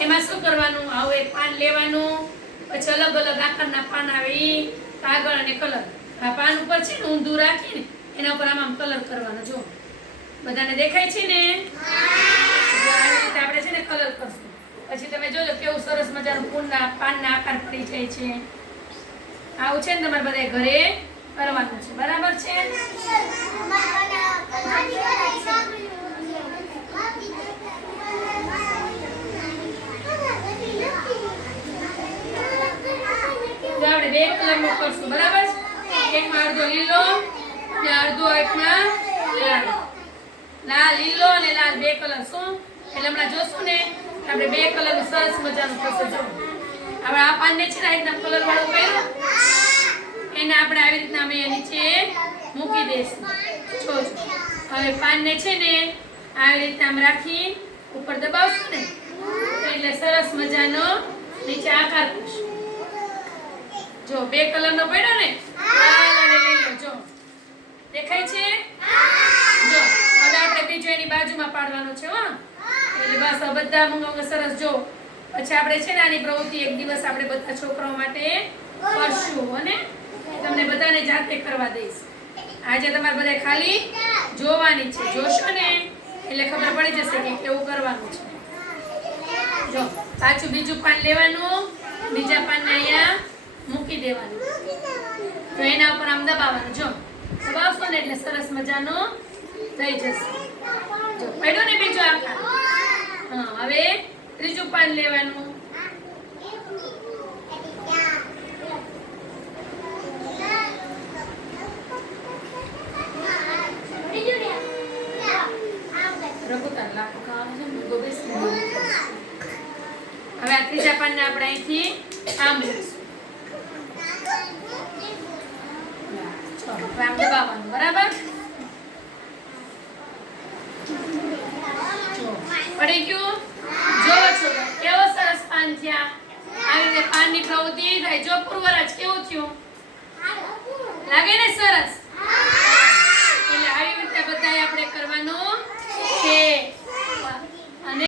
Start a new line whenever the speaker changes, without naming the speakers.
એમાં શું કરવાનું? આવું એક પાન લેવાનું. પછી અલગ અલગ આકારના પાન આવે એ કાગળ અને કલર. આ પાન ઉપર છે ને ઊંધું રાખીને એના ઉપર આમ કલર કરવાનો જો બધાને દેખાય છે ને? આવી આપણે છે ને કલર કરશું. પછી તમે જોજો કેવું સરસ મજાનું ફૂલના પાનના આકાર પડી જાય છે. આવું છે ને તમારે બધા ઘરે કરવાનું છે. બરાબર છે? આપણે બે કલરનો કરશું બરાબર? એકમાં અડધો લીલો ને અડધો એકમાં લાલ. લાલ લીલો અને લાલ બે કલર, શું? એટલે હમણાં જોશું ને, આપણે બે કલરનું સરસ મજાનું થશે, જો. આપણે આ પાનને છે ને આ રીતના કલર વાળું કર્યું. એને આપણે આવી રીતના અમે નીચે મૂકી દઈશું. જો. હવે પાનને છે ને આવી રીતના આમ રાખી ઉપર દબાવશું ને, એટલે સરસ મજાનો નીચે આકાર કરશું. જો બે કલરનો પડ્યો ને? લાલ અને લીલો જો દેખાય છે? જો હવે આપણે બીજો એની બાજુમાં પાડવાનો છે હો. એટલે બસ આ બધા મંગાવ સરસ જો. પછી આપણે છે ને આની પ્રવૃત્તિ એક દિવસ આપણે બધા છોકરાઓ માટે કરશું અને તમને બધાને જાતે કરવા દઈશ. આજે તમારે બધા ખાલી જોવાની છે. જોશો ને? એટલે ખબર પડી જશે કે કેવું કરવાનું છે. જો પાછું બીજું પાન લેવાનું. બીજા પાનને અહીંયા મૂકી દેવાનું. તો એના ઉપર આમ દબાવવાનું. જો, દબાવશો ને એટલે સરસ મજાનું થઈ જશે. જો, પડ્યો ને બીજો આકાર હા, હવે ત્રીજું પાન લેવાનું. હવે આ ત્રીજા પાનને આપણે અહીંથી આમ મૂકીશું ચલો, હવે બરાબર? પડી ગયું? જોવો છો સરસ પાન થયા. આવી રીતે પાનની પ્રવૃત્તિ થાય. જો પૂર્વરાજ કેવું થયું? લાગે ને?